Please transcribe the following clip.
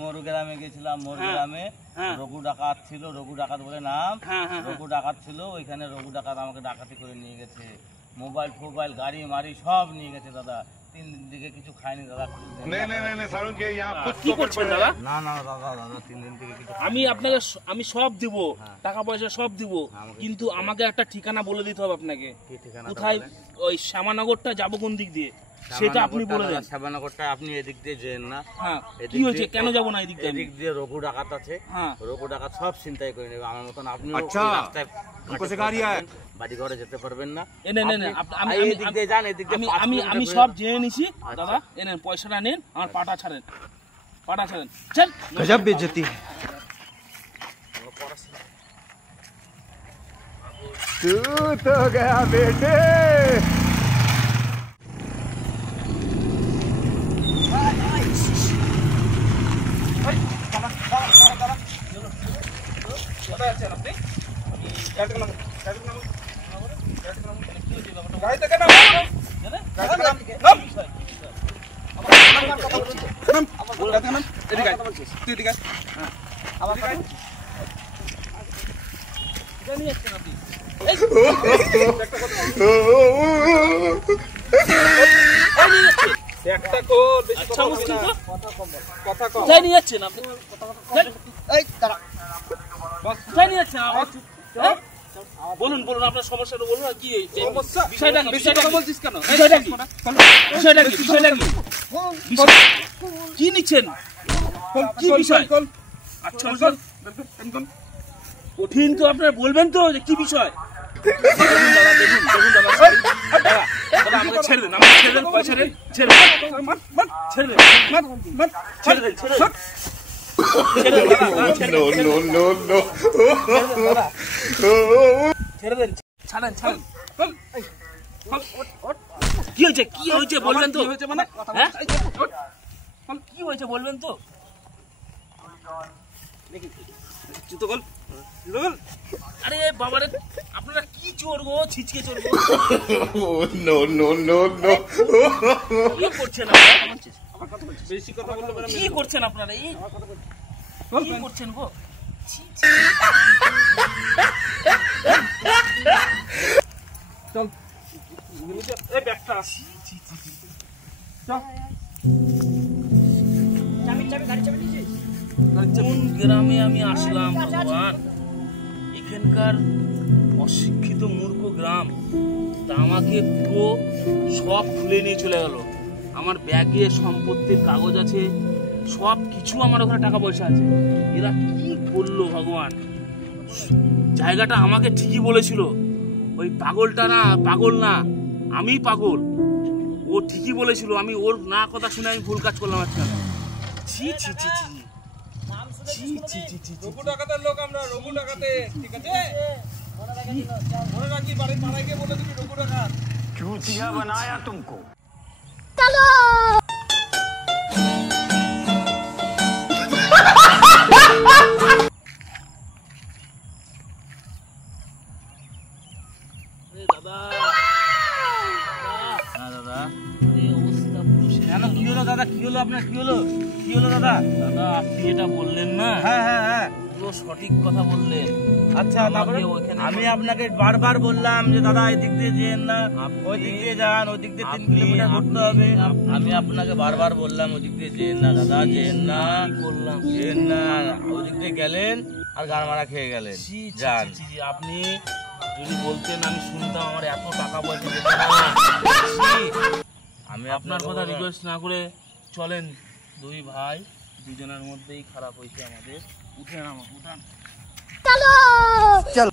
মোর গ্রামে গেছিলাম, মোর গ্রামে রঘু ডাকাত ছিল, রঘু ডাকাত বলে নাম, রঘু ডাকাত ছিল। ওইখানে রঘু ডাকাত আমাকে ডাকাতি করে নিয়ে গেছে, মোবাইল ফোবাইল গাড়ি মারি সব নিয়ে গেছে দাদা। 3 দিন থেকে কিছু খাইনি দাদা। কি করছেন দাদা? না না দাদা, দাদা 3 দিন থেকে কিছু আমি সব দিব, টাকা পয়সা সব দিব, কিন্তু আমাকে একটা ঠিকানা বলে দিতে হবে আপনাকে। কোথায়? ওই শ্যামানগরটা যাবো কোন দিক দিয়ে সেটা আপনি বলে দেন। শ্যামানগরটা আপনি এদিক দিয়ে যেন না। হ্যাঁ, কি হয়েছে? কেন যাব না এদিক দিয়ে? এদিক দিয়ে রঘু ডাকাত আছে। হ্যাঁ, রঘু ডাকাত সব চিন্তাই করে নেবে আমার মতন। আপনি রাস্তায় বাড়ি ঘরে যেতে পারবেন না। এদিক দিয়ে যান, এদিক দিয়ে আমি সব জেনে নিছি দাদা। এনেন পয়সাটা নেন, আমার পাটা ছাড়েন, পাটা ছাড়েন। চল, গজব বেইজ্জতি। तू तो गया बेटे। বলুন বলুন আপনার সমস্যাটা বলুন। কি কি নিচ্ছেন? কি বিষয়? আচ্ছা কঠিন তো আপনারা বলবেন তো যে কি বিষয়। আমাকে ছেড়ে দেন, আমাকে ছেড়ে দেন, পয়সা দেন, ছেড়ে দেন, ছেড়ে দেন, ছেড়ে দেন, ছেড়ে দেন। কি হয়েছে? কি হয়েছে বলবেন তো? কি হয়েছে বলবেন তো? আরে বাবারে, আপনারা কি চোর গো, ছিচকে চোর গো। কি করছেন বেশি কথা বললে? কি করছেন আপনারা? কি করছেন গো? চল ব্যাগটা আসি। কোন গ্রামে আমি আসলাম ভগবান? এখানকার অশিক্ষিত মূর্খ গ্রাম, তা আমাকে পুরো সব খুলে নিয়ে চলে গেল। আমার ব্যাগে সম্পত্তির কাগজ আছে, সব কিছু আমার ওখানে টাকা পয়সা আছে। এরা কি করলো ভগবান? জায়গাটা আমাকে ঠিকই বলেছিল, ওই পাগলটা না, পাগল না, আমি পাগল। ও ঠিকই বলেছিল, আমি ওর না কথা শুনে আমি ভুল কাজ করলাম একটা। ছি ছি ছি ছি রঘু ডাকাতের লোক আমরা, রঘু ডাকাতে, ঠিক আছে? মনে রাখি, বাড়ির পাড়ায় গিয়ে বলে দিবি রঘু ডাকাত। चूतिया बनाया तुमको। चलो দাদা কি হলো আপনার? কি হলো? কি হলো দাদা? দাদা আপনি যেটা বললেন না, হ্যাঁ হ্যাঁ হ্যাঁ, পুরো সঠিক কথা বললেন। আচ্ছা, আমি আপনাকে বারবার বললাম যে দাদা এদিক দিয়ে যেন না, ওই দিক দিয়ে যান, ওই দিক দিয়ে 3 কিলোমিটার ঘুরতে হবে। আমি আপনাকে বারবার বললাম ওই দিক দিয়ে যেন না দাদা, যেন না, বললাম যেন না, ওই দিক দিয়ে গেলেন আর গান মারা খেয়ে গেলেন। যান, আপনি যদি বলতেন আমি শুনতাম, আমার এত টাকা পয়সা যেত না। আমি আপনার কথা রিকোয়েস্ট না করে চলেন, দুই ভাই দুজনের মধ্যেই খারাপ হয়েছে আমাদের। উঠেন, আমার উঠান, চলো।